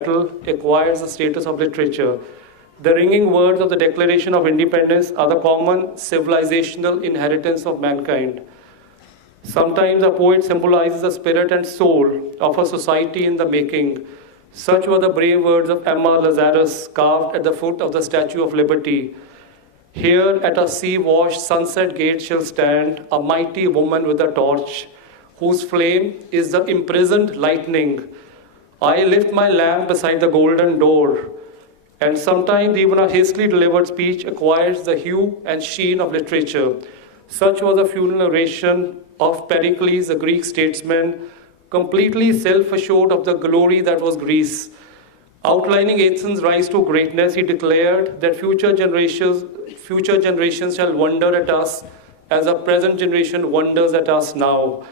title acquires the status of literature. The ringing words of the Declaration of Independence are the common civilizational inheritance of mankind. Sometimes a poet symbolizes the spirit and soul of a society in the making. Such were the brave words of Emma Lazarus carved at the foot of the Statue of Liberty. Here at a sea-washed sunset gate shall stand a mighty woman with a torch, whose flame is the imprisoned lightning. I lift my lamp beside the golden door, and sometimes even a hastily delivered speech acquires the hue and sheen of literature. Such was the funeral oration of Pericles, the Greek statesman, completely self-assured of the glory that was Greece. Outlining Athens' rise to greatness, he declared that future generations shall wonder at us as our present generation wonders at us now.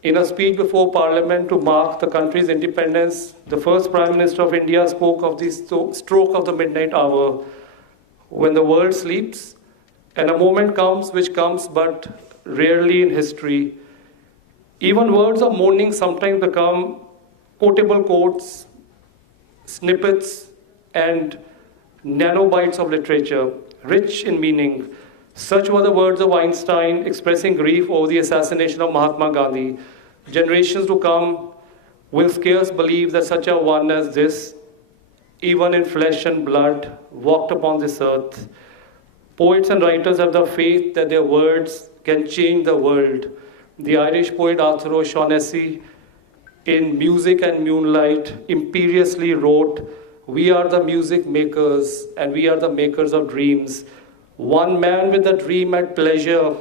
In a speech before Parliament to mark the country's independence, the first Prime Minister of India spoke of the stroke of the midnight hour, when the world sleeps, and a moment comes which comes but rarely in history. Even words of mourning sometimes become quotable quotes, snippets, and nanobytes of literature, rich in meaning. Such were the words of Einstein expressing grief over the assassination of Mahatma Gandhi. Generations to come will scarce believe that such a one as this, even in flesh and blood, walked upon this earth. Poets and writers have the faith that their words can change the world. The Irish poet Arthur O'Shaughnessy, in Music and Moonlight, imperiously wrote, "We are the music makers, and we are the makers of dreams. One man with a dream at pleasure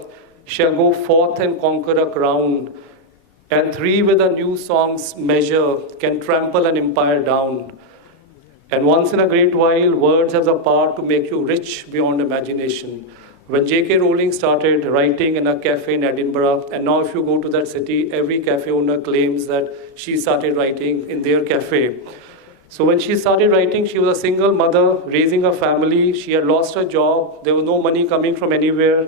shall go forth and conquer a crown, and three with a new song's measure can trample an empire down. And once in a great while, words have the power to make you rich beyond imagination." When J.K. Rowling started writing in a cafe in Edinburgh, and now if you go to that city, every cafe owner claims that she started writing in their cafe. So when she started writing, she was a single mother raising a family. She had lost her job. There was no money coming from anywhere.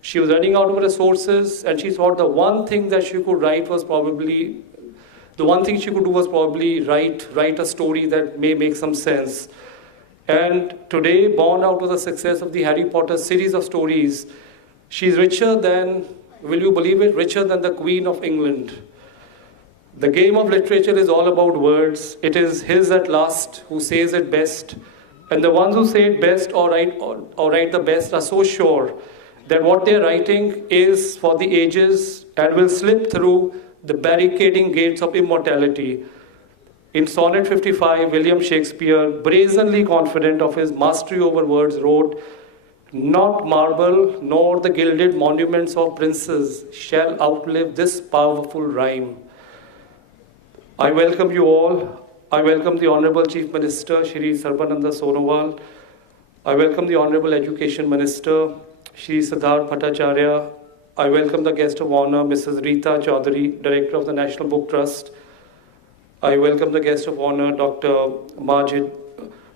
She was running out of resources, and she thought the one thing that she could write was probably, the one thing she could do was probably write a story that may make some sense. And today, born out of the success of the Harry Potter series of stories, she's richer than, will you believe it, richer than the Queen of England. The game of literature is all about words. It is his at last who says it best. And the ones who say it best or write the best are so sure that what they're writing is for the ages and will slip through the barricading gates of immortality. In Sonnet 55, William Shakespeare, brazenly confident of his mastery over words, wrote, "Not marble nor the gilded monuments of princes shall outlive this powerful rhyme." I welcome you all. I welcome the Honorable Chief Minister, Shri Sarbananda Sonowal. I welcome the Honorable Education Minister, Shri Siddharth Bhattacharya. I welcome the guest of honor, Mrs. Rita Chaudhary, Director of the National Book Trust. I welcome the guest of honor, Dr. Majid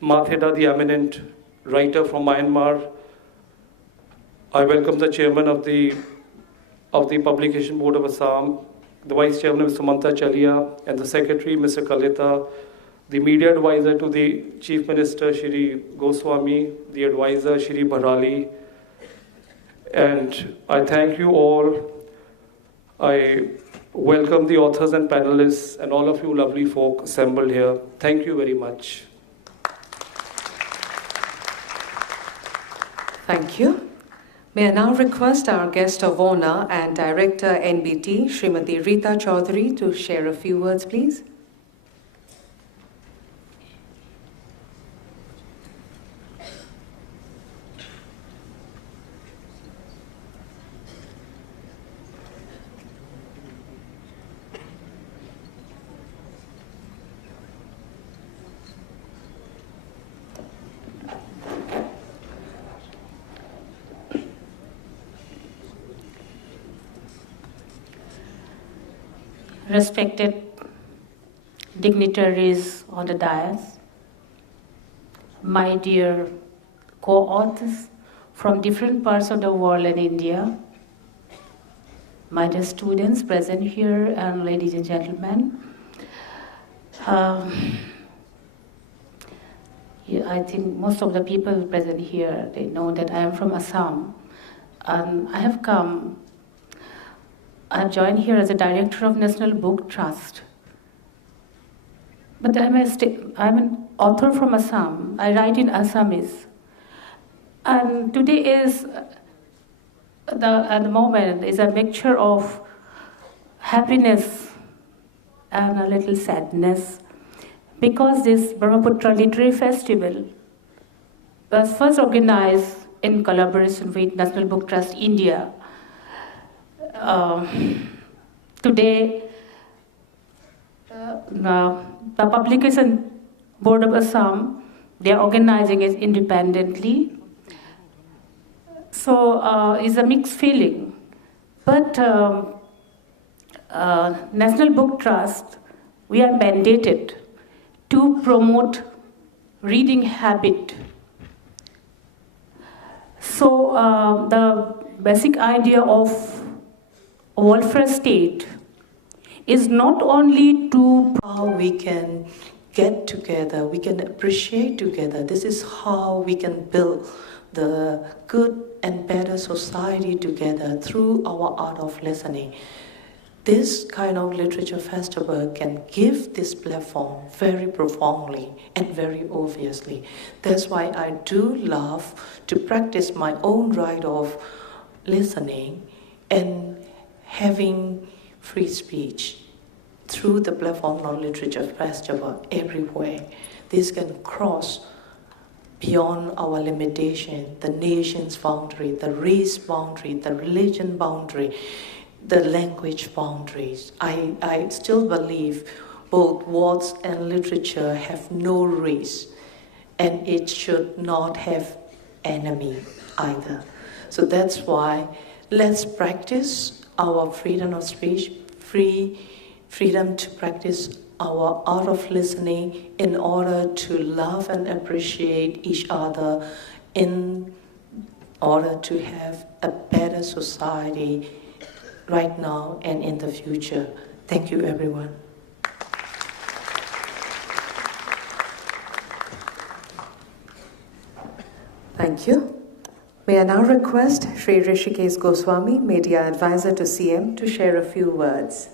Matheda, the eminent writer from Myanmar. I welcome the chairman of the Publication Board of Assam, the vice chairman, Mr. Samantha Chalia, and the secretary, Mr. Kalita, the media advisor to the chief minister, Shri Goswami, the advisor, Shri Bharali. And I thank you all. I welcome the authors and panelists and all of you lovely folk assembled here. Thank you very much. Thank you. May I now request our guest of honor and Director NBT, Srimati Rita Chaudhary, to share a few words, please. Respected dignitaries on the dais, my dear co-authors from different parts of the world and India, my dear students present here, and ladies and gentlemen. I think most of the people present here, they know that I am from Assam. And I have joined here as a director of National Book Trust. But I'm an author from Assam. I write in Assamese. And today is, at the moment, is a mixture of happiness and a little sadness, because this Brahmaputra Literary Festival was first organized in collaboration with National Book Trust India. Today, the Publication Board of Assam, they are organizing it independently. So it's a mixed feeling. But National Book Trust, we are mandated to promote reading habit. So the basic idea of welfare state is not only to how we can get together, we can appreciate together. This is how we can build the good and better society together through our art of listening. This kind of literature festival can give this platform very profoundly and very obviously. That's why I do love to practice my own right of listening and having free speech through the platform of literature festival everywhere. This can cross beyond our limitation, the nation's boundary, the race boundary, the religion boundary, the language boundaries. I still believe both words and literature have no race, and it should not have enemy either. So that's why let's practice our freedom of speech, freedom to practice our art of listening in order to love and appreciate each other, in order to have a better society right now and in the future. Thank you, everyone. Thank you. May I now request Sri Rishikesh Goswami, Media Advisor to CM, to share a few words.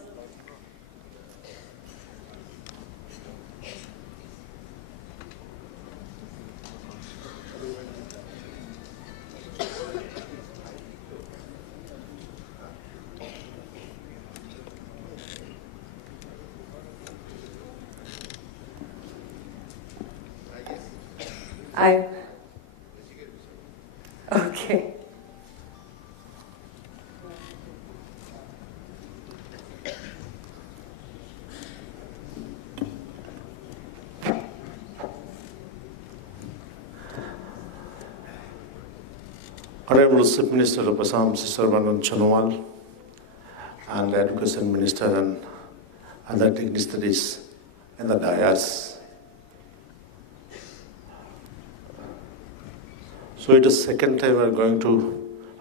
Okay. Honorable Chief Minister of Assam, Sarbanand Chonowal, and Education Minister and other dignitaries in the dais. So it is the second time we are going to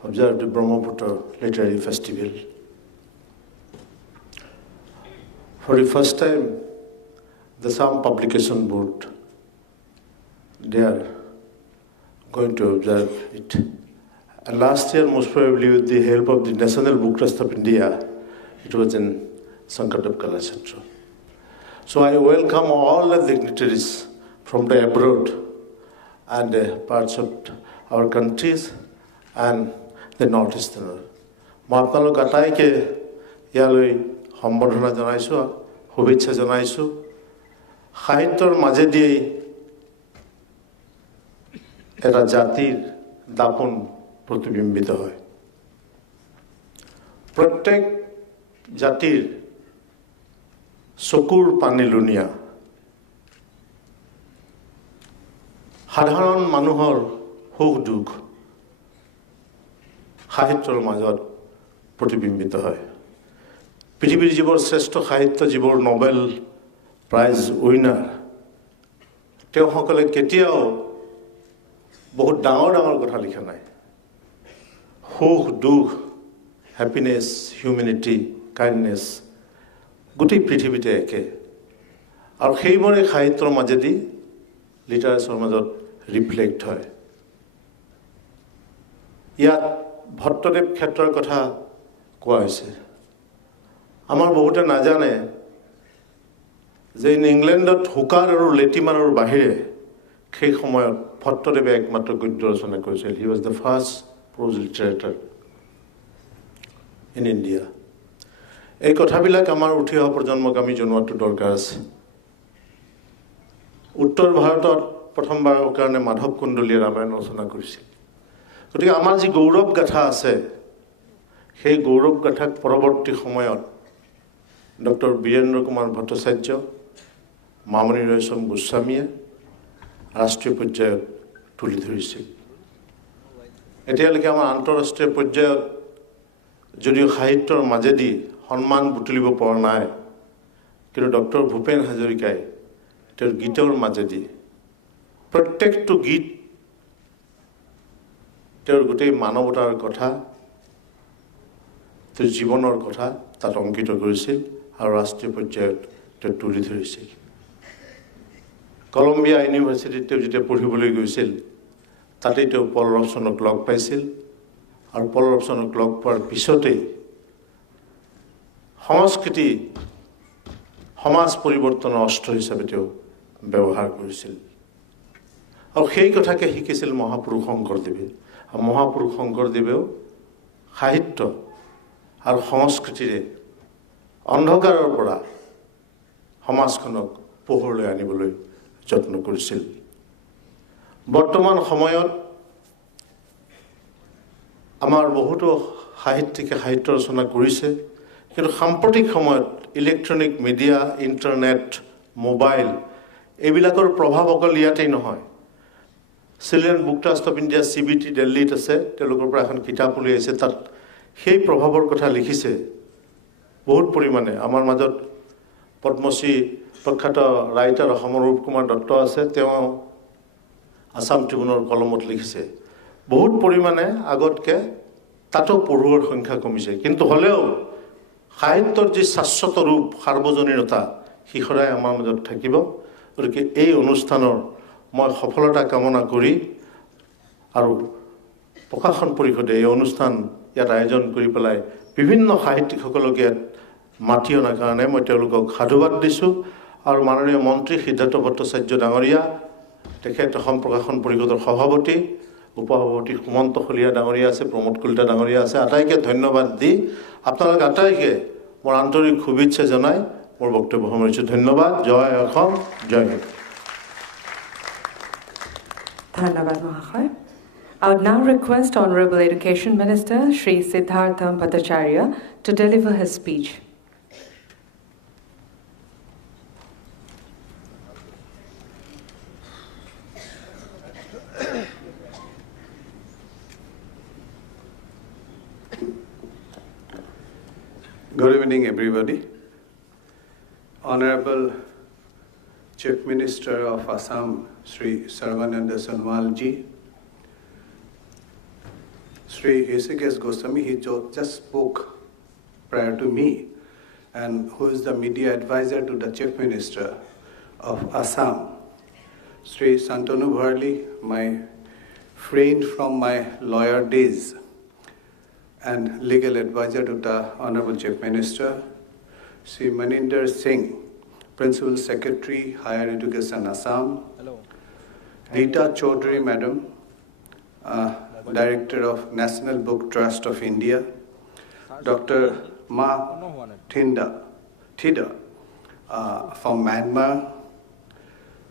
observe the Brahmaputra Literary Festival. For the first time, the Assam Publication Board, they are going to observe it. And last year, most probably with the help of the National Book Trust of India, it was in Sankardev Kalakshetra. So I welcome all the dignitaries from the abroad and parts of our countries and the Northeastern. মই আপোনালোক আটাইকে ইয়ালৈ সম্বৰ্ধনা জনাইছোঁ, শুভেচ্ছা জনাইছোঁ। সাহিত্যৰ মাজেদি এটা জাতিৰ দাপোন প্ৰতিবিম্বিত হয়। প্ৰত্যেক জাতিৰ চকুৰ পানী লুনিয়া, সাধাৰণ মানুহৰ সুখ দুখ সাহিত্যৰ মাজত প্ৰতিবিম্বিত হয়। পৃথিৱীৰ যিবোৰ শ্ৰেষ্ঠ সাহিত্য, যিবোৰ নোবেল প্ৰাইজ উইনাৰ, তেওঁসকলে কেতিয়াও বহুত ডাঙৰ ডাঙৰ কথা লিখা নাই। সুখ দুখ, হ্যাপিনেছ, হিউমেনিটি, কাইণ্ডনেছ গোটেই পৃথিৱীতে একে। আৰু সেইবোৰে সাহিত্যৰ মাজেদি লিটাৰেচাৰৰ মাজত ৰিফ্লেক্ট হয়। ইয়াত ভট্টদেৱ ক্ষেত্ৰৰ কথা কোৱা হৈছে। আমাৰ বহুতে নাজানে যে ইংলেণ্ডত হুকাৰ আৰু লেটিমাৰৰ বাহিৰে সেই সময়ত ভট্টদেৱে একমাত্ৰ গদ্য ৰচনা কৰিছিল। He was the first prose literature in India. এই কথাবিলাক আমাৰ উঠি অহা প্ৰজন্মক আমি জনোৱাটো দৰকাৰ আছে। উত্তৰ ভাৰতত প্ৰথমবাৰৰ কাৰণে মাধৱ কুণ্ডলীয়ে ৰামায়ণ ৰচনা কৰিছিল। গতিকে আমাৰ যি গৌৰৱ গাথা আছে, সেই গৌৰৱ গাথাক পৰৱৰ্তী সময়ত ডক্টৰ বীৰেন্দ্ৰ কুমাৰ ভট্টাচাৰ্য, মামণি ৰয়ছম গোস্বামীয়ে ৰাষ্ট্ৰীয় পৰ্যায়ত তুলি ধৰিছিল। এতিয়ালৈকে আমাৰ আন্তঃৰাষ্ট্ৰীয় পৰ্যায়ত যদিও সাহিত্যৰ মাজেদি সন্মান বুটলিব পৰা নাই, কিন্তু ডক্টৰ ভূপেন হাজৰিকাই তেওঁৰ গীতৰ মাজেদি প্ৰত্যেকটো গীত তেওঁৰ গোটেই মানৱতাৰ কথা, তেওঁৰ জীৱনৰ কথা তাত অংকিত কৰিছিল আৰু ৰাষ্ট্ৰীয় পৰ্যায়ত তেওঁ তুলি ধৰিছিল। কলম্বিয়া ইউনিভাৰ্চিটিত তেওঁ যেতিয়া পঢ়িবলৈ গৈছিল, তাতেই তেওঁ পল ৰবচনক লগ পাইছিল আৰু পল ৰবচনক লগ পোৱাৰ পিছতেই সংস্কৃতি সমাজ পৰিৱৰ্তনৰ অস্ত্ৰ হিচাপে তেওঁ ব্যৱহাৰ কৰিছিল। আৰু সেই কথাকে শিকিছিল মহাপুৰুষ শংকৰদেৱে। আৰু মহাপুৰুষ শংকৰদেৱেও সাহিত্য আৰু সংস্কৃতিৰে অন্ধকাৰৰ পৰা সমাজখনক পোহৰলৈ আনিবলৈ যত্ন কৰিছিল। বৰ্তমান সময়ত আমাৰ বহুতো সাহিত্যিকে সাহিত্য ৰচনা কৰিছে, কিন্তু সাম্প্ৰতিক সময়ত ইলেক্ট্ৰনিক মিডিয়া, ইণ্টাৰনেট, মোবাইল এইবিলাকৰ প্ৰভাৱ অকল ইয়াতেই নহয়। Children book trust of India CBT দিল্লীত আছে, তেওঁলোকৰ পৰা এখন কিতাপ উলিয়াইছে। তাত সেই প্ৰভাৱৰ কথা লিখিছে বহুত পৰিমাণে। আমাৰ মাজত পদ্মশ্ৰী প্ৰখ্যাত ৰাইটাৰ অসমৰ ৰূপ কুমাৰ দত্ত আছে, তেওঁ আছাম ট্ৰিবিউনৰ কলমত লিখিছে। বহুত পৰিমাণে আগতকৈ তাতো পঢ়ুৱৈৰ সংখ্যা কমিছে, কিন্তু হ'লেও সাহিত্যৰ যি শাশ্বত ৰূপ, সাৰ্বজনীনতা, সি সদায় আমাৰ মাজত থাকিব। গতিকে এই অনুষ্ঠানৰ মই সফলতা কামনা কৰি আৰু প্ৰকাশন পৰিষদে এই অনুষ্ঠান ইয়াত আয়োজন কৰি পেলাই বিভিন্ন সাহিত্যিকসকলক ইয়াত মাতি অনাৰ কাৰণে মই তেওঁলোকক সাধুবাদ দিছোঁ। আৰু মাননীয় মন্ত্ৰী সিদ্ধাৰ্থ ভট্টাচাৰ্য ডাঙৰীয়া, তেখেত অসম প্ৰকাশন পৰিষদৰ সভাপতি, উপসভাপতি সুমন্ত শলিয়া ডাঙৰীয়া আছে, প্ৰমোদ কলিতা ডাঙৰীয়া আছে, আটাইকে ধন্যবাদ দি আপোনালোক আটাইকে মোৰ আন্তৰিক শুভেচ্ছা জনাই মোৰ বক্তব্য সামৰিছোঁ। ধন্যবাদ। জয় অসম, জয় Hind. Dhanyavad Mahasaya. I would now request Honorable Education Minister Shri Siddhartha Bhattacharya to deliver his speech. Good evening, everybody. Honorable Chief Minister of Assam, Sri Sarvananda Sonowal ji, Sri Hrishikesh Goswami, he just spoke prior to me, and who is the media advisor to the Chief Minister of Assam, Sri Santanu Bharli, my friend from my lawyer days, and legal advisor to the Honorable Chief Minister, Sri Maninder Singh, Principal Secretary, Higher Education, Assam. Hello. Rita Chaudhary, Madam, Director of National Book Trust of India. Dr. Ma Thida from Myanmar.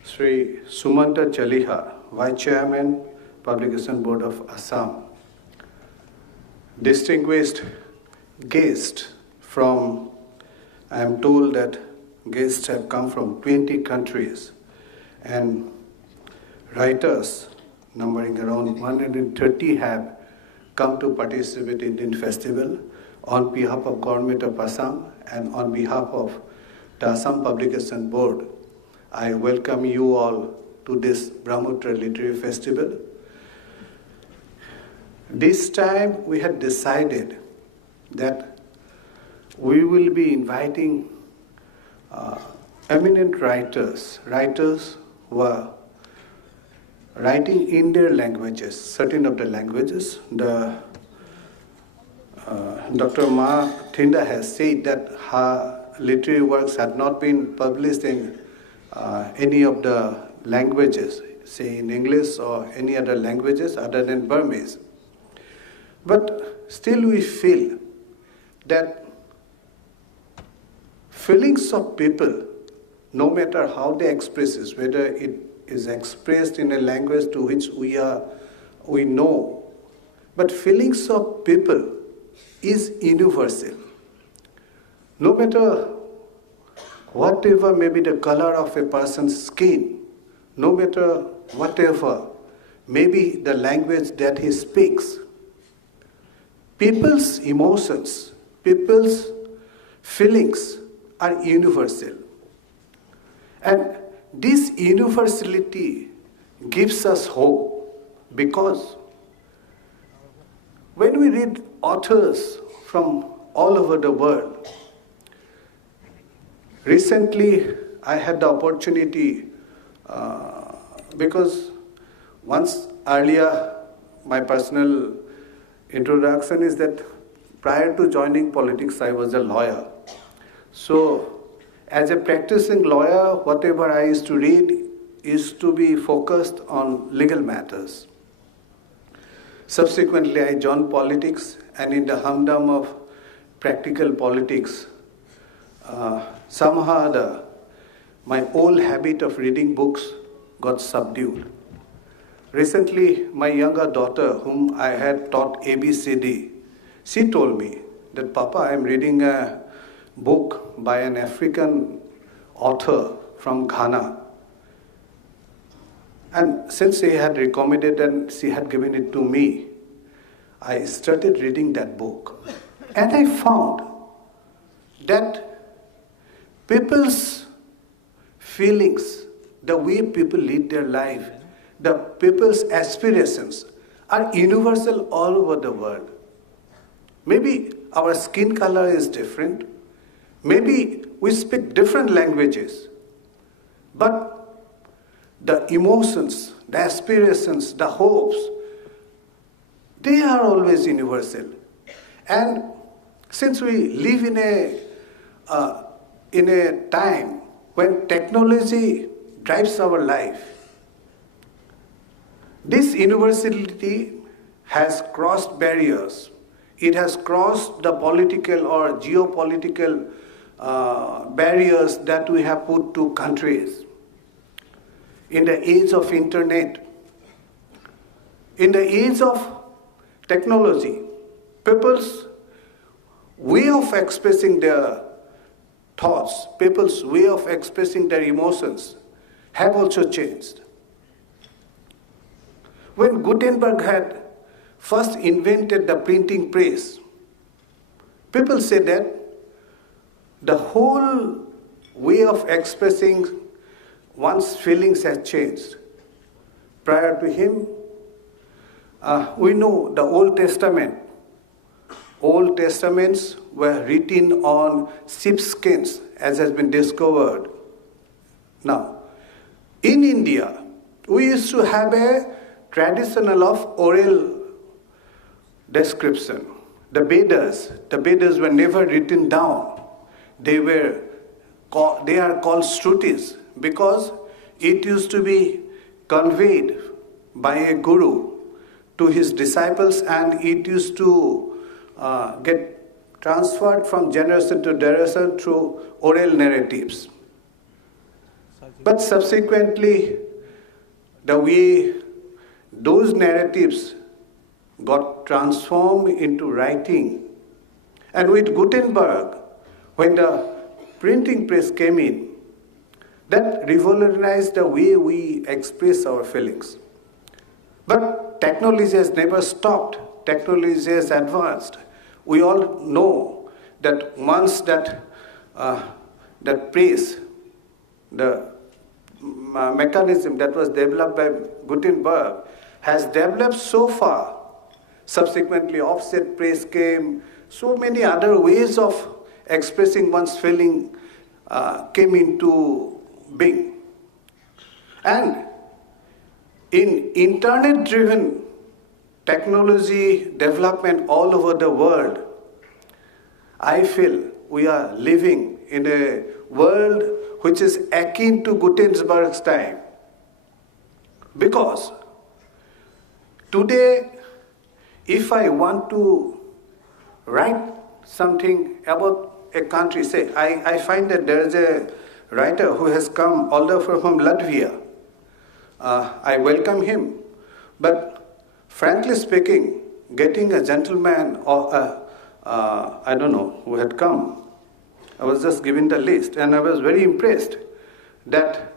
Sri Sumanta Chaliha, Vice Chairman, Publication Board of Assam. Distinguished guests from, I am told that guests have come from 20 countries, and writers numbering around 130 have come to participate in the festival. On behalf of Government of Assam and on behalf of the Assam Publication Board, I welcome you all to this Brahmotra Literary Festival. This time we had decided that we will be inviting eminent writers who are writing in their languages, certain of the languages. Dr. Ma Thinda has said that her literary works had not been published in any of the languages, say in English or any other languages other than Burmese. But still we feel that feelings of people, no matter how they express it, whether it is expressed in a language to which we know, but feelings of people is universal. No matter whatever may be the color of a person's skin, no matter whatever may be the language that he speaks, people's emotions, people's feelings are universal. And this universality gives us hope, because when we read authors from all over the world, recently I had the opportunity, because once earlier my personal introduction is that prior to joining politics I was a lawyer. So as a practicing lawyer, whatever I used to read used to be focused on legal matters. Subsequently, I joined politics, and in the humdrum of practical politics, somehow or other, my old habit of reading books got subdued. Recently, my younger daughter, whom I had taught ABCD, she told me that, Papa, I am reading a book by an African author from Ghana. And since she had recommended and she had given it to me, I started reading that book. And I found that people's feelings, the way people lead their life, the people's aspirations are universal all over the world. Maybe our skin color is different. Maybe we speak different languages. But the emotions, the aspirations, the hopes, they are always universal. And since we live in a time when technology drives our life, this universality has crossed barriers. It has crossed the political or geopolitical barriers that we have put to countries. In the age of internet, in the age of technology, people's way of expressing their thoughts, people's way of expressing their emotions have also changed. When Gutenberg had first invented the printing press, people said that the whole way of expressing one's feelings has changed. Prior to him, we know the Old Testament. Old Testaments were written on sheepskins, as has been discovered. Now, in India, we used to have a traditional of oral description. The Vedas were never written down. They are called Shrutis because it used to be conveyed by a guru to his disciples, and it used to get transferred from generation to generation through oral narratives. But subsequently, the way those narratives got transformed into writing, and with Gutenberg, when the printing press came in, that revolutionized the way we express our feelings. But technology has never stopped. Technology has advanced. We all know that once that press, the mechanism that was developed by Gutenberg has developed so far. Subsequently, offset press came. So many other ways of expressing one's feeling came into being. And in internet-driven technology development all over the world, I feel we are living in a world which is akin to Gutenberg's time. Because today, if I want to write something about a country, say, I find that there is a writer who has come all the way from Latvia. I welcome him. But frankly speaking, getting a gentleman or I don't know who had come, I was just given the list and I was very impressed that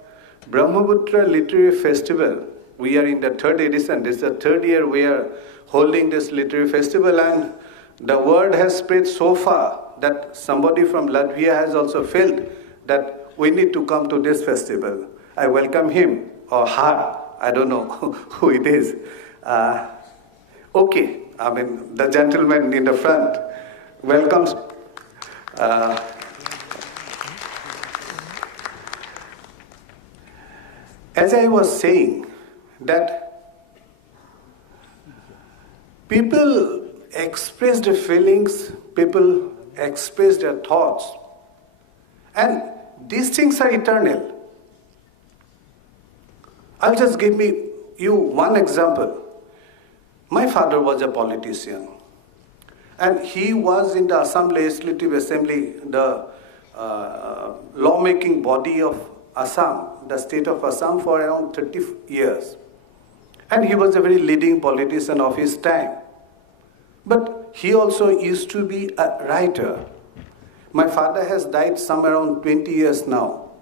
Brahmaputra Literary Festival, we are in the third edition, this is the third year we are holding this literary festival, and the word has spread so far that somebody from Latvia has also felt that we need to come to this festival. I welcome him or her, I don't know who it is. Okay, I mean, the gentleman in the front welcomes. As I was saying, that people express their feelings, people express their thoughts, and these things are eternal. I'll just give you one example. My father was a politician, and he was in the Assam Legislative Assembly, the lawmaking body of Assam, the state of Assam, for around 30 years. And he was a very leading politician of his time. But he also used to be a writer. My father has died somewhere around 20 years now.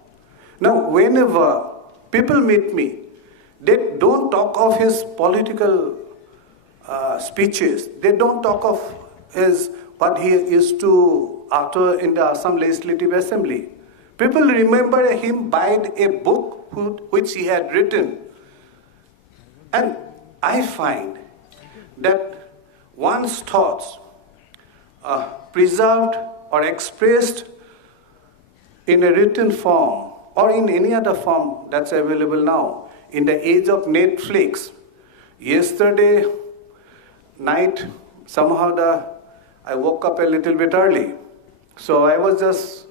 Now, whenever people meet me, they don't talk of his political speeches. They don't talk of what he used to utter in the Assam Legislative Assembly. People remember him by a book which he had written. And I find that one's thoughts preserved or expressed in a written form or in any other form that's available now. In the age of Netflix, yesterday night, somehow I woke up a little bit early. So I was just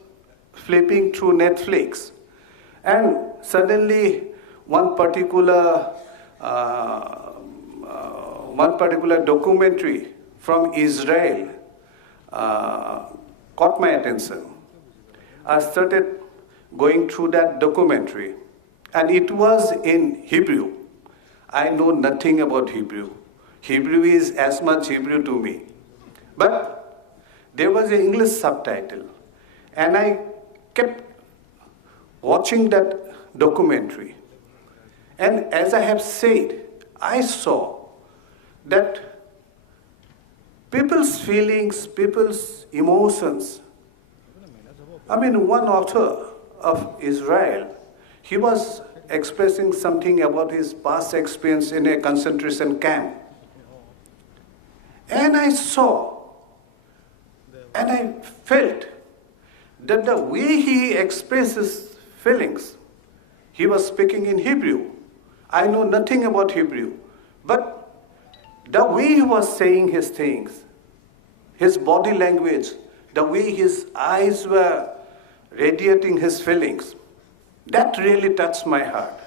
flipping through Netflix, and suddenly one particular documentary from Israel caught my attention. I started going through that documentary, and it was in Hebrew. I know nothing about Hebrew. Hebrew is as much Hebrew to me. But there was an English subtitle, and I kept watching that documentary. And as I have said, I saw that people's feelings, people's emotions. I mean, one author of Israel, he was expressing something about his past experience in a concentration camp. And I saw, and I felt that the way he expresses feelings, he was speaking in Hebrew. I know nothing about Hebrew, but the way he was saying his things, his body language, the way his eyes were radiating his feelings, that really touched my heart.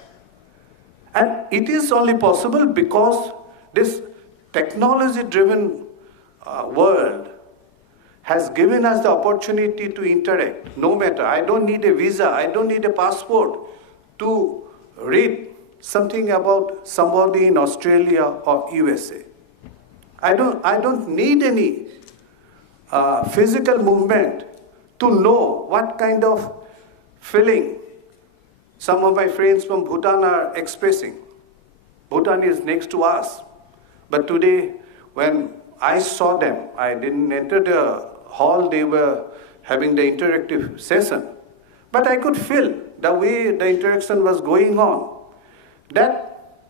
And it is only possible because this technology-driven world has given us the opportunity to interact. No matter, I don't need a visa, I don't need a passport to read something about somebody in Australia or USA. I don't need any physical movement to know what kind of feeling some of my friends from Bhutan are expressing. Bhutan is next to us. But today, when I saw them, I didn't enter the hall, they were having the interactive session. But I could feel the way the interaction was going on, that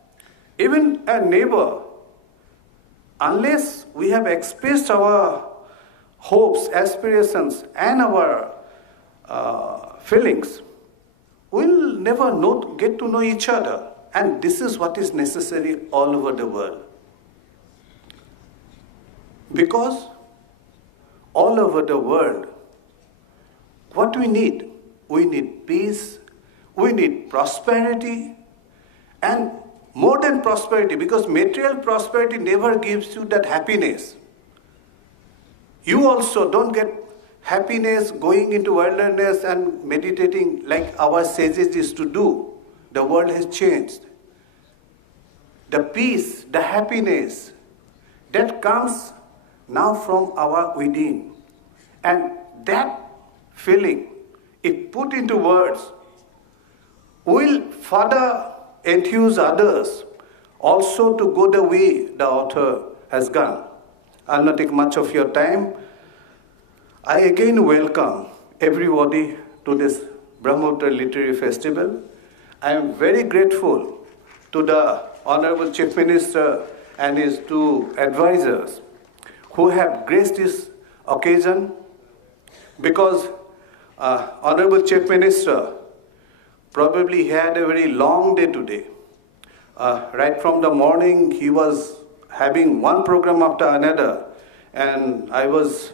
even a neighbor, unless we have expressed our hopes, aspirations, and our feelings, we'll never get to know each other. And this is what is necessary all over the world. Because all over the world, what we need? We need peace, we need prosperity, and more than prosperity, because material prosperity never gives you that happiness. You also don't get happiness going into wilderness and meditating like our sages used to do. The world has changed. The peace, the happiness, that comes now from our within. And that feeling, if put into words, will further enthuse others also to go the way the author has gone. I'll not take much of your time. I again welcome everybody to this Brahmoputra Literary Festival. I am very grateful to the Honorable Chief Minister and his two advisors who have graced this occasion, because Honorable Chief Minister probably had a very long day today. Right from the morning, he was having one program after another, and I was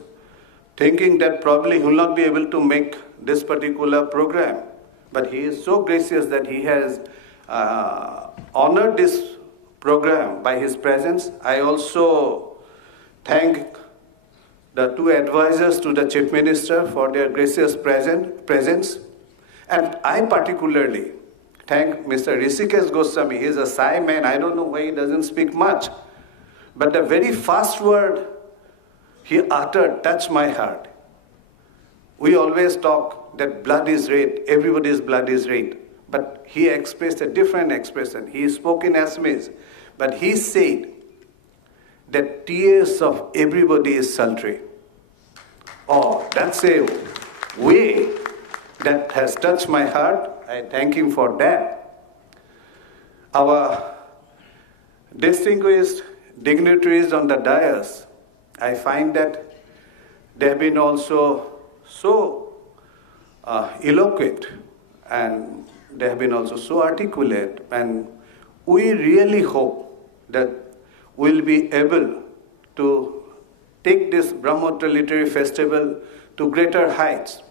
thinking that probably he will not be able to make this particular program. But he is so gracious that he has honored this program by his presence. I also thank the two advisors to the Chief Minister for their gracious presence. And I particularly thank Mr. Hrishikesh Goswami. He is a shy man. I don't know why he doesn't speak much. But the very first word he uttered touched my heart. We always talk that blood is red, everybody's blood is red. But he expressed a different expression. He spoke in Assamese, but he said that tears of everybody is sultry. Oh, that's a way that has touched my heart. I thank him for that. Our distinguished dignitaries on the dais, I find that they have been also so eloquent, and they have been also so articulate, and we really hope that we'll be able to take this Brahmoputra Literary Festival to greater heights.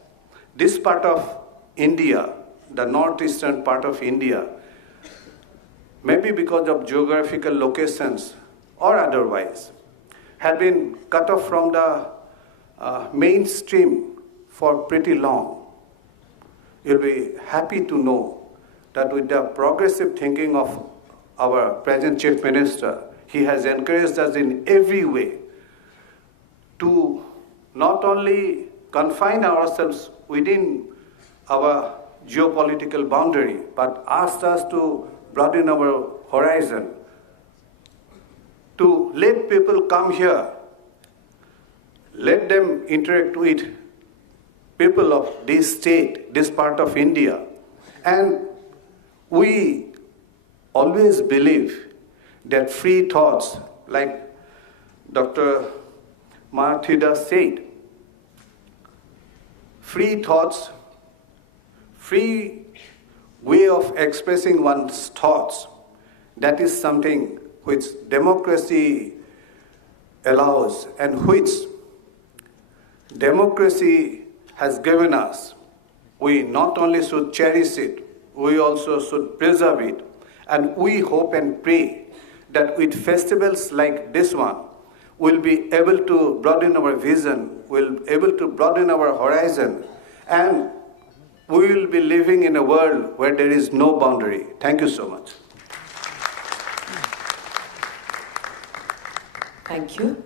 This part of India, the northeastern part of India, maybe because of geographical locations or otherwise, had been cut off from the mainstream for pretty long. You'll be happy to know that with the progressive thinking of our present Chief Minister, he has encouraged us in every way to not only confine ourselves within our geopolitical boundary, but asked us to broaden our horizon, to let people come here, let them interact with people of this state, this part of India. And we always believe that free thoughts, like Dr. Marthida said, free thoughts, free way of expressing one's thoughts, that is something which democracy allows and which democracy has given us. We not only should cherish it, we also should preserve it. And we hope and pray that with festivals like this one, we'll be able to broaden our vision, we'll be able to broaden our horizon, and we will be living in a world where there is no boundary. Thank you so much. Thank you.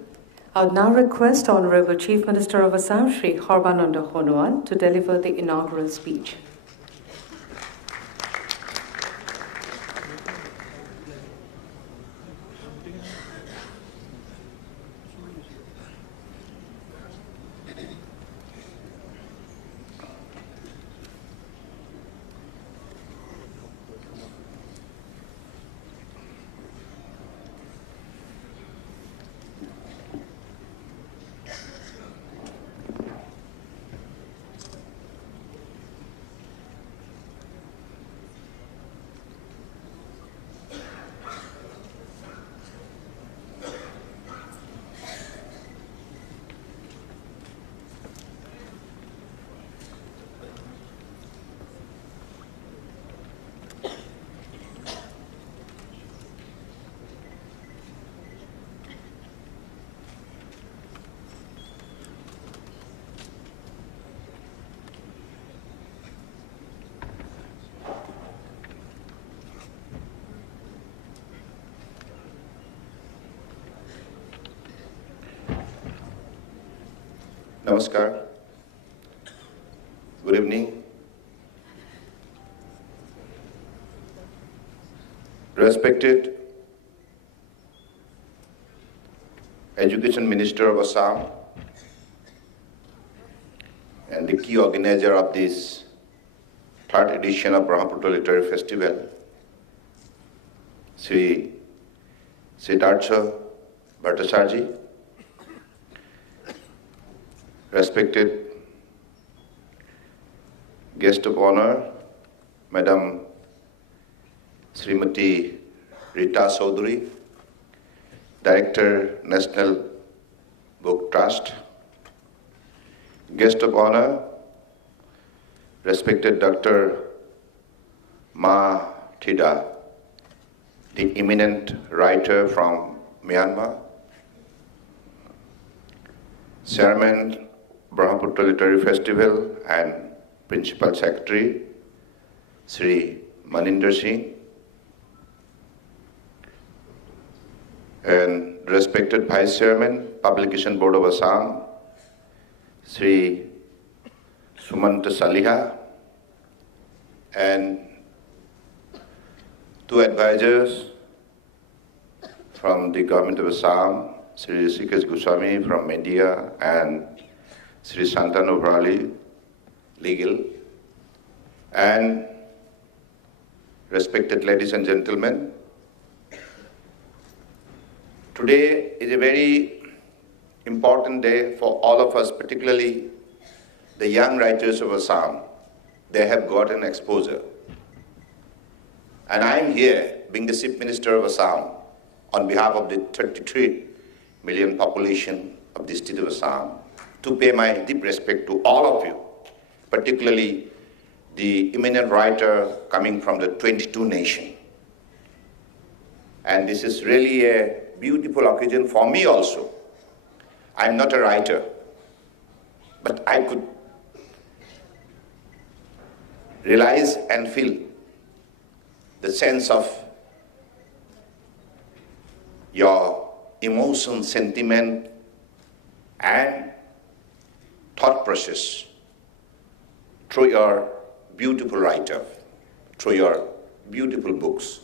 I would now request Honorable Chief Minister of Assam, Shri Sarbananda Sonowal, to deliver the inaugural speech. Namaskar. Good evening. Respected Education Minister of Assam and the key organizer of this third edition of Brahmaputra Literary Festival, Sri Siddhartha Bhattacharjee, respected guest of honor, Madam Srimati Rita Chaudhary, Director, National Book Trust, guest of honor, respected Dr. Ma Thida, the eminent writer from Myanmar, Chairman, Brahmaputra Literary Festival and Principal Secretary, Sri Maninder Singh, and respected Vice Chairman, Publication Board of Assam, Sri Sumanta Saliha, and two advisors from the Government of Assam, Sri Rishikesh Goswami from Media and Sri Santanu Brali, Legal, and respected ladies and gentlemen, today is a very important day for all of us, particularly the young writers of Assam. They have gotten exposure. And I'm here, being the Chief Minister of Assam, on behalf of the 33 million population of the state of Assam, to pay my deep respect to all of you, particularly the eminent writer coming from the 22 nation. And this is really a beautiful occasion for me also. I'm not a writer, but I could realize and feel the sense of your emotion, sentiment, and thought process through your beautiful writer, through your beautiful books.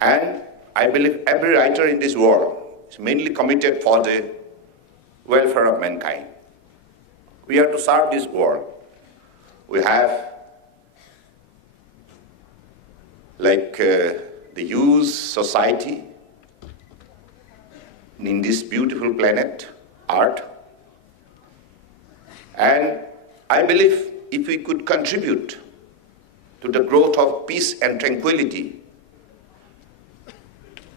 And I believe every writer in this world is mainly committed for the welfare of mankind. We are to serve this world. We have the youth society in this beautiful planet, Earth. And I believe if we could contribute to the growth of peace and tranquility,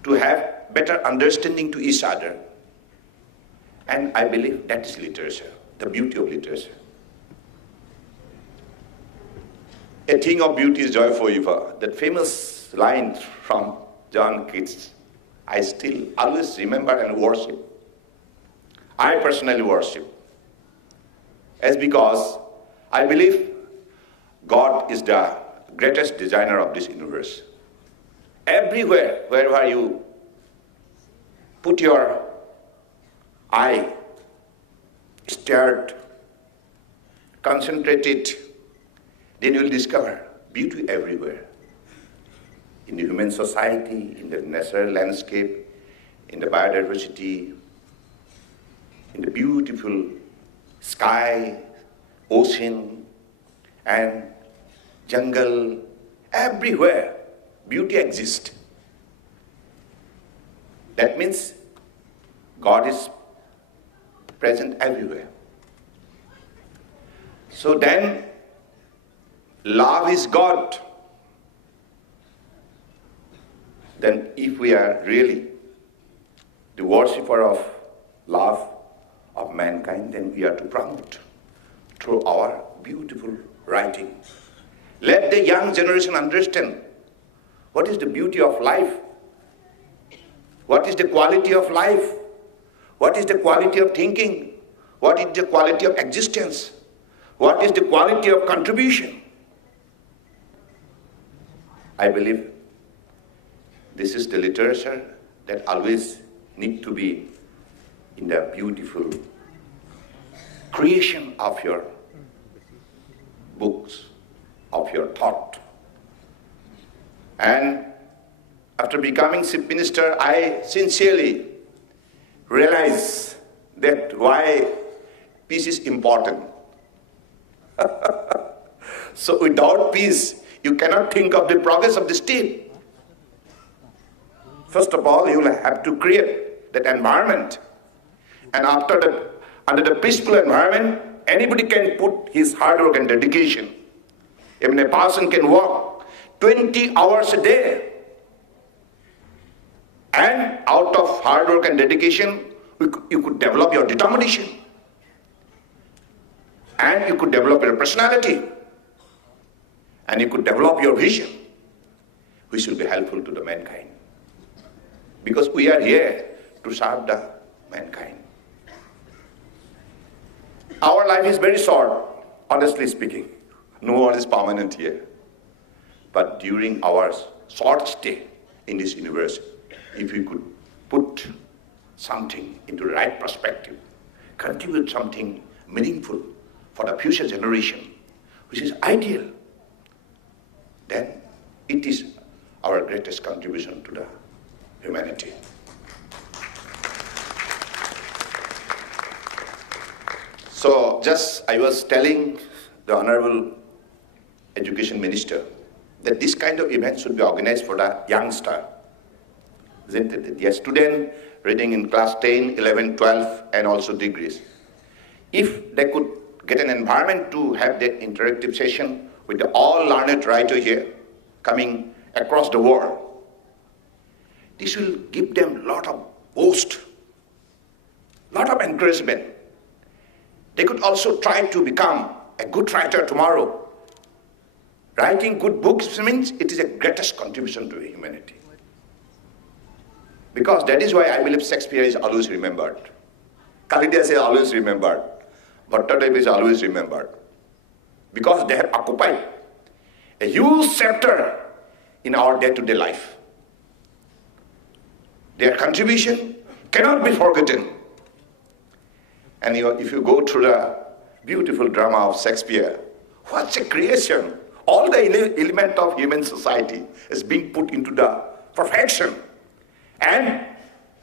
to have better understanding to each other, and I believe that is literature, the beauty of literature. A thing of beauty is joy forever. That famous line from John Keats, I still always remember and worship. I personally worship. As because I believe God is the greatest designer of this universe. Everywhere, wherever you put your eye, stared, concentrated, then you will discover beauty everywhere. In the human society, in the natural landscape, in the biodiversity, in the beautiful sky, ocean, and jungle, everywhere beauty exists. That means God is present everywhere. So then, love is God. Then if we are really the worshipper of love of mankind, then we are to promote through our beautiful writing. Let the young generation understand what is the beauty of life, what is the quality of life, what is the quality of thinking, what is the quality of existence, what is the quality of contribution. I believe this is the literature that always need to be in the beautiful creation of your books, of your thought. And after becoming Chief Minister, I sincerely realized that why peace is important. So without peace, you cannot think of the progress of the state. First of all, you will have to create that environment. And under the peaceful environment, anybody can put his hard work and dedication. Even a person can work 20 hours a day. And out of hard work and dedication, you could develop your determination. And you could develop your personality. And you could develop your vision, which will be helpful to the mankind. Because we are here to serve the mankind. Our life is very short, honestly speaking. No one is permanent here. But during our short stay in this universe, if we could put something into the right perspective, contribute something meaningful for the future generation, which is ideal, then it is our greatest contribution to the humanity. So just I was telling the Honorable Education Minister that this kind of event should be organized for the youngster. Isn't it? The student reading in class 10, 11, 12, and also degrees. If they could get an environment to have the interactive session with the all learned writer here, coming across the world, this will give them a lot of boost, lot of encouragement. They could also try to become a good writer tomorrow. Writing good books means it is the greatest contribution to humanity. Because that is why I believe Shakespeare is always remembered. Kalidas is always remembered. Bhattacharya is always remembered. Because they have occupied a huge chapter in our day-to-day life. Their contribution cannot be forgotten. And if you go through the beautiful drama of Shakespeare, what's a creation? All the element of human society is being put into the perfection. And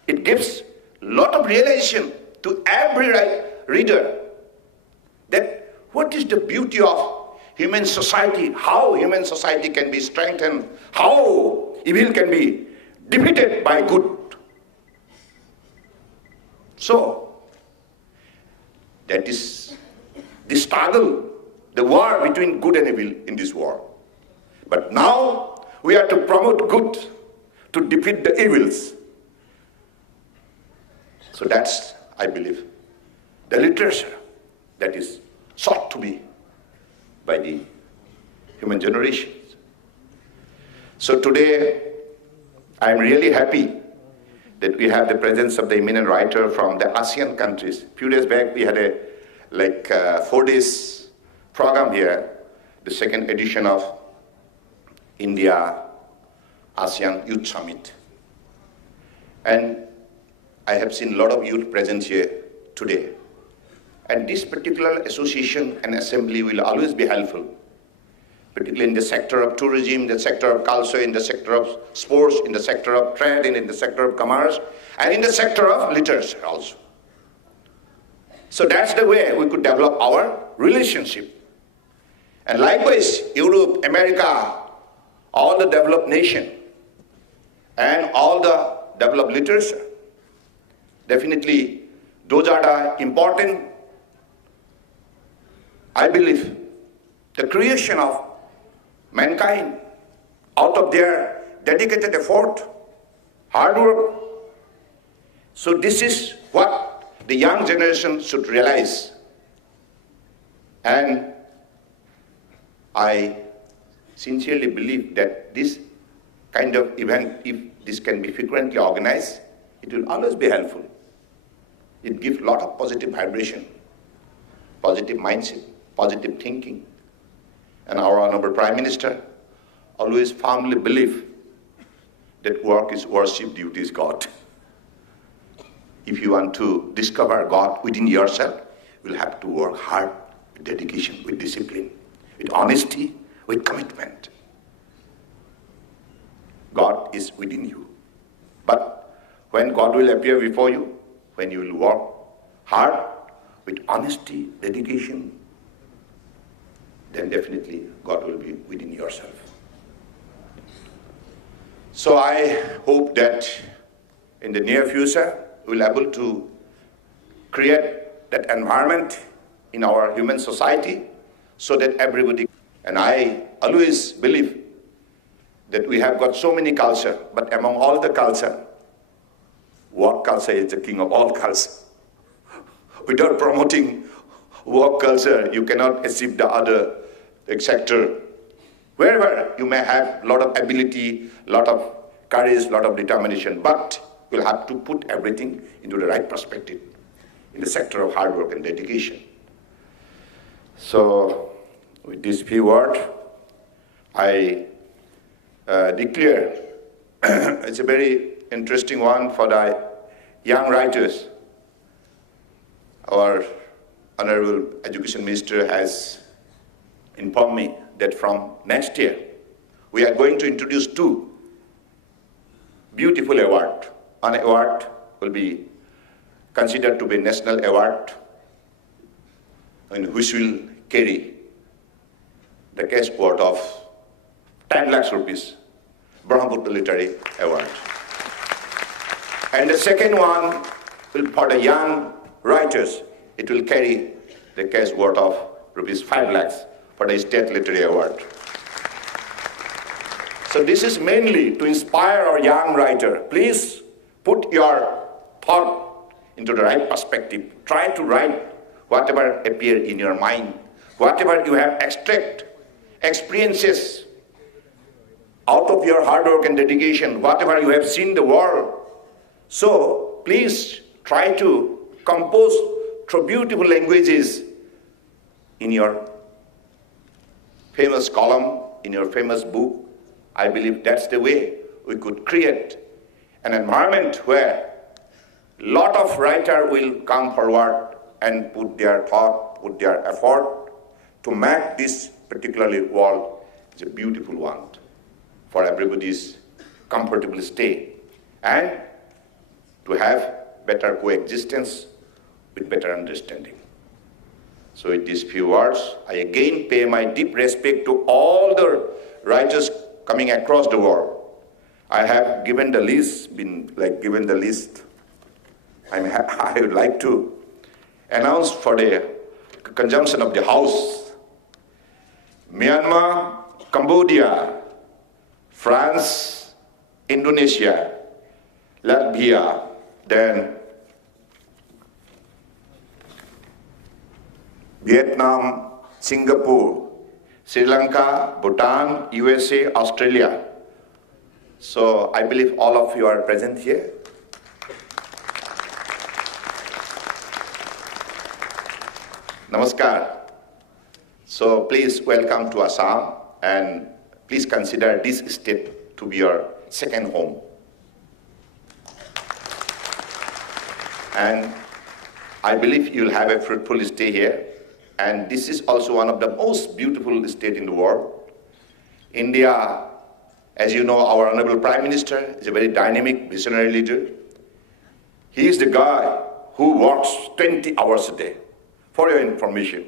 it gives a lot of realization to every reader that what is the beauty of human society, how human society can be strengthened, how evil can be defeated by good. So, that is the struggle, the war between good and evil in this world. But now we are to promote good, to defeat the evils. So that's, I believe, the literature that is sought to be by the human generations. So today, I'm really happy that we have the presence of the eminent writer from the ASEAN countries. A few days back, we had a 4 days program here, the second edition of India ASEAN Youth Summit. And I have seen a lot of youth present here today. And this particular association and assembly will always be helpful, particularly in the sector of tourism, the sector of culture, in the sector of sports, in the sector of trade, and in the sector of commerce, and in the sector of literature also. So that's the way we could develop our relationship. And likewise, Europe, America, all the developed nation, and all the developed literature, definitely those are the important, I believe, the creation of mankind out of their dedicated effort, hard work. So this is what the young generation should realize. And I sincerely believe that this kind of event, if this can be frequently organized, it will always be helpful. It gives a lot of positive vibration, positive mindset, positive thinking. And our Honorable Prime Minister always firmly believe that work is worship, duty is God. If you want to discover God within yourself, we'll have to work hard with dedication, with discipline, with honesty, with commitment. God is within you. But when God will appear before you, when you will work hard with honesty, dedication, then definitely God will be within yourself. So I hope that in the near future, we'll be able to create that environment in our human society so that everybody, and I always believe that we have got so many culture, but among all the culture, work culture is the king of all culture. Without promoting work culture, you cannot achieve the other sector. Wherever you may have a lot of ability, a lot of courage, a lot of determination, but you'll have to put everything into the right perspective in the sector of hard work and dedication. So, with these few words, I declare it's a very interesting one for the young writers. Our Honorable Education Minister has informed me that from next year, we are going to introduce 2 beautiful awards. One award will be considered to be a national award, and which will carry the cash award of 10 lakhs rupees, Brahmaputra Literary Award. And the second one will, for the young writers, it will carry the cash award of rupees 5 lakhs for the State Literary Award. So this is mainly to inspire our young writer. Please put your thought into the right perspective. Try to write whatever appears in your mind, whatever you have extract, experiences out of your hard work and dedication, whatever you have seen the world. So please try to compose through beautiful languages in your famous column, in your famous book. I believe that's the way we could create an environment where a lot of writers will come forward and put their thought, put their effort to make this particularly world a beautiful one for everybody's comfortable stay and to have better coexistence with better understanding. So with these few words, I again pay my deep respect to all the writers coming across the world. I have given the list, I would like to announce for the consumption of the House: Myanmar, Cambodia, France, Indonesia, Latvia, then Vietnam, Singapore, Sri Lanka, Bhutan, USA, Australia. So I believe all of you are present here. Namaskar. So please welcome to Assam, and please consider this state to be your second home. And I believe you'll have a fruitful stay here. And this is also one of the most beautiful states in the world. India, as you know, our Honorable Prime Minister is a very dynamic, visionary leader. He is the guy who works 20 hours a day, for your information.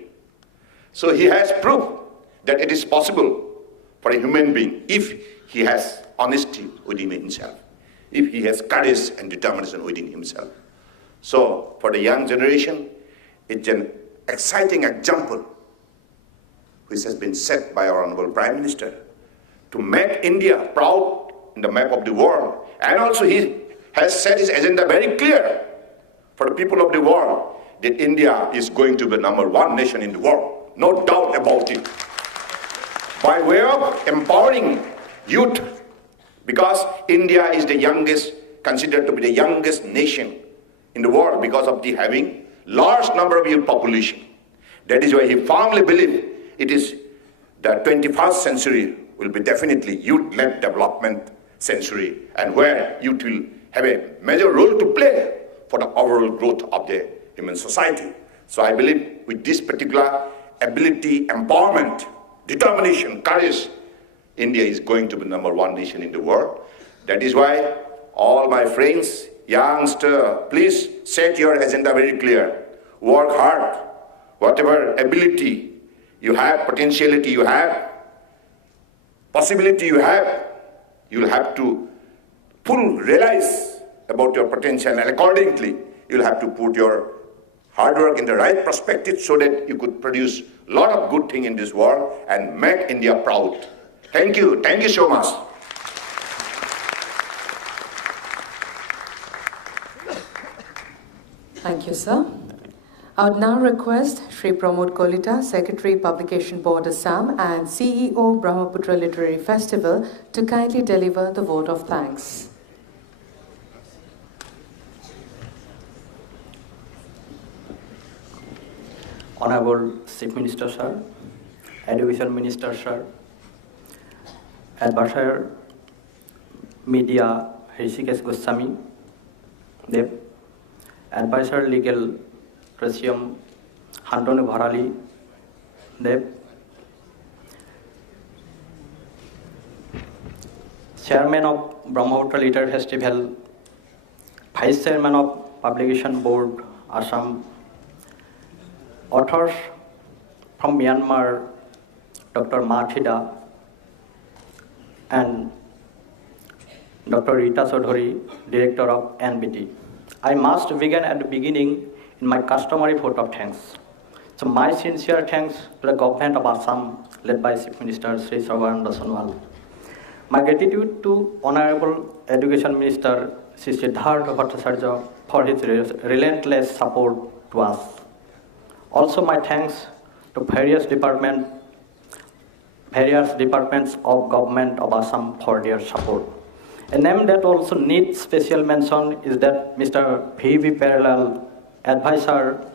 So he has proved that it is possible for a human being if he has honesty within himself, if he has courage and determination within himself. So for the young generation, it's an exciting example which has been set by our Honorable Prime Minister to make India proud in the map of the world. And also he has set his agenda very clear for the people of the world that India is going to be the #1 nation in the world. No doubt about it. By way of empowering youth, because India is the youngest, considered to be the youngest nation in the world because of the having large number of youth population. That is why he firmly believes it is the 21st century will be definitely youth-led development century, and where youth will have a major role to play for the overall growth of the human society. So I believe with this particular ability, empowerment, determination, courage, India is going to be #1 nation in the world. That is why all my friends, youngster, please set your agenda very clear. Work hard. Whatever ability you have, potentiality you have, possibility you have, you'll have to realize about your potential, and accordingly, you'll have to put your hard work in the right perspective so that you could produce a lot of good things in this world and make India proud. Thank you. Thank you so much. Thank you, sir. I would now request Shri Pramod Kolita, Secretary, Publication Board, Assam, and CEO, Brahmaputra Literary Festival, to kindly deliver the vote of thanks. Honorable Chief Minister, Sir, Education Minister, Sir, Advisor, Media, Hrishikesh Goswami, Dev, Advisor Legal, Presidium, Hantonu Bharali, Dev, Chairman of Brahmaputra Literary Festival, Vice Chairman of Publication Board, Assam, authors from Myanmar, Dr. Mathida and Dr. Rita Chaudhary, Director of NBT. I must begin at the beginning in my customary vote of thanks. So my sincere thanks to the government of Assam, led by Chief Minister Sri Sarbananda Sonowal. My gratitude to Honorable Education Minister Sri Siddhartha Bhattacharya for his relentless support to us. Also my thanks to various departments of government of Assam for their support. A name that also needs special mention is that Mr. V.V. Parallel, Advisor,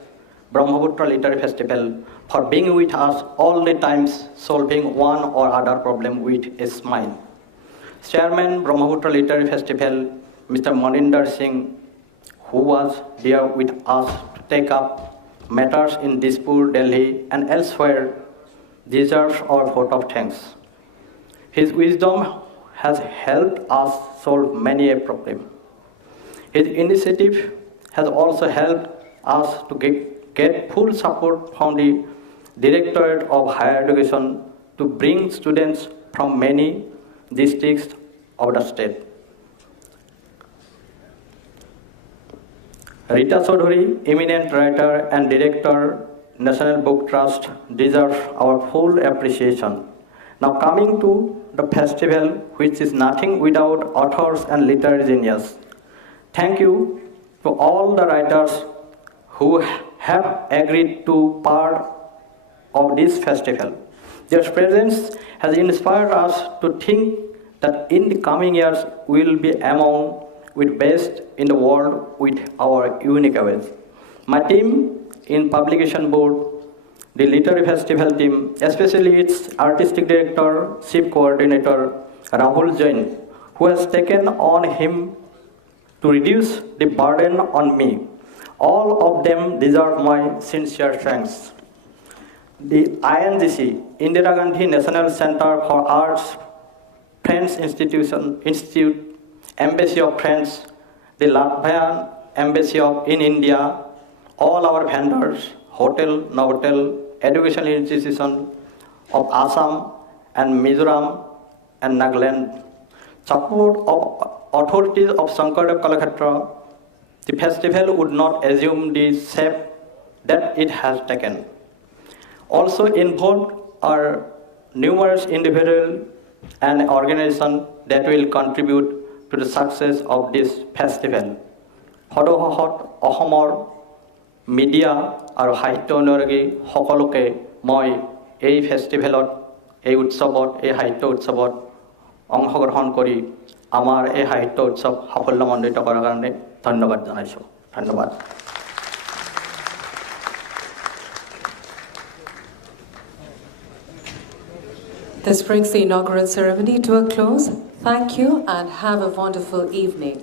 Brahmaputra Literary Festival, for being with us all the times, solving one or other problem with a smile. Chairman, Brahmaputra Literary Festival, Mr. Maninder Singh, who was there with us to take up matters in Dispur, Delhi, and elsewhere, deserves our vote of thanks. His wisdom has helped us solve many a problem. His initiative has also helped us to get full support from the Directorate of Higher Education to bring students from many districts of the state. Rita Chaudhary, eminent writer and director, National Book Trust, deserves our full appreciation. Now coming to the festival, which is nothing without authors and literary genius. Thank you to all the writers who have agreed to part of this festival. Their presence has inspired us to think that in the coming years we will be among with best in the world with our unique ways. My team in Publication Board, the Literary Festival team, especially its Artistic Director, Chief Coordinator, Rahul Jain, who has taken on him to reduce the burden on me. All of them deserve my sincere thanks. The INGC, Indira Gandhi National Center for Arts, Friends Institute, Embassy of France, the Latvian Embassy in India, all our vendors, hotel, Novotel, educational institution of Assam and Mizoram and Nagaland, support of authorities of Shankardev Kalakshetra, the festival would not assume the shape that it has taken. Also involved are numerous individuals and organizations that will contribute to the success of this festival. Hodohot Ohomor media আৰু সাহিত্য অনুৰাগী সকলোকে মই এই ফেষ্টিভেলত এই উৎসৱত এই সাহিত্য উৎসৱত অংশগ্ৰহণ কৰি আমাৰ এই সাহিত্য উৎসৱ সাফল্যমণ্ডিত কৰাৰ কাৰণে ধন্যবাদ জনাইছোঁ ধন্যবাদ This brings the inaugural ceremony to a close. Thank you and have a wonderful evening.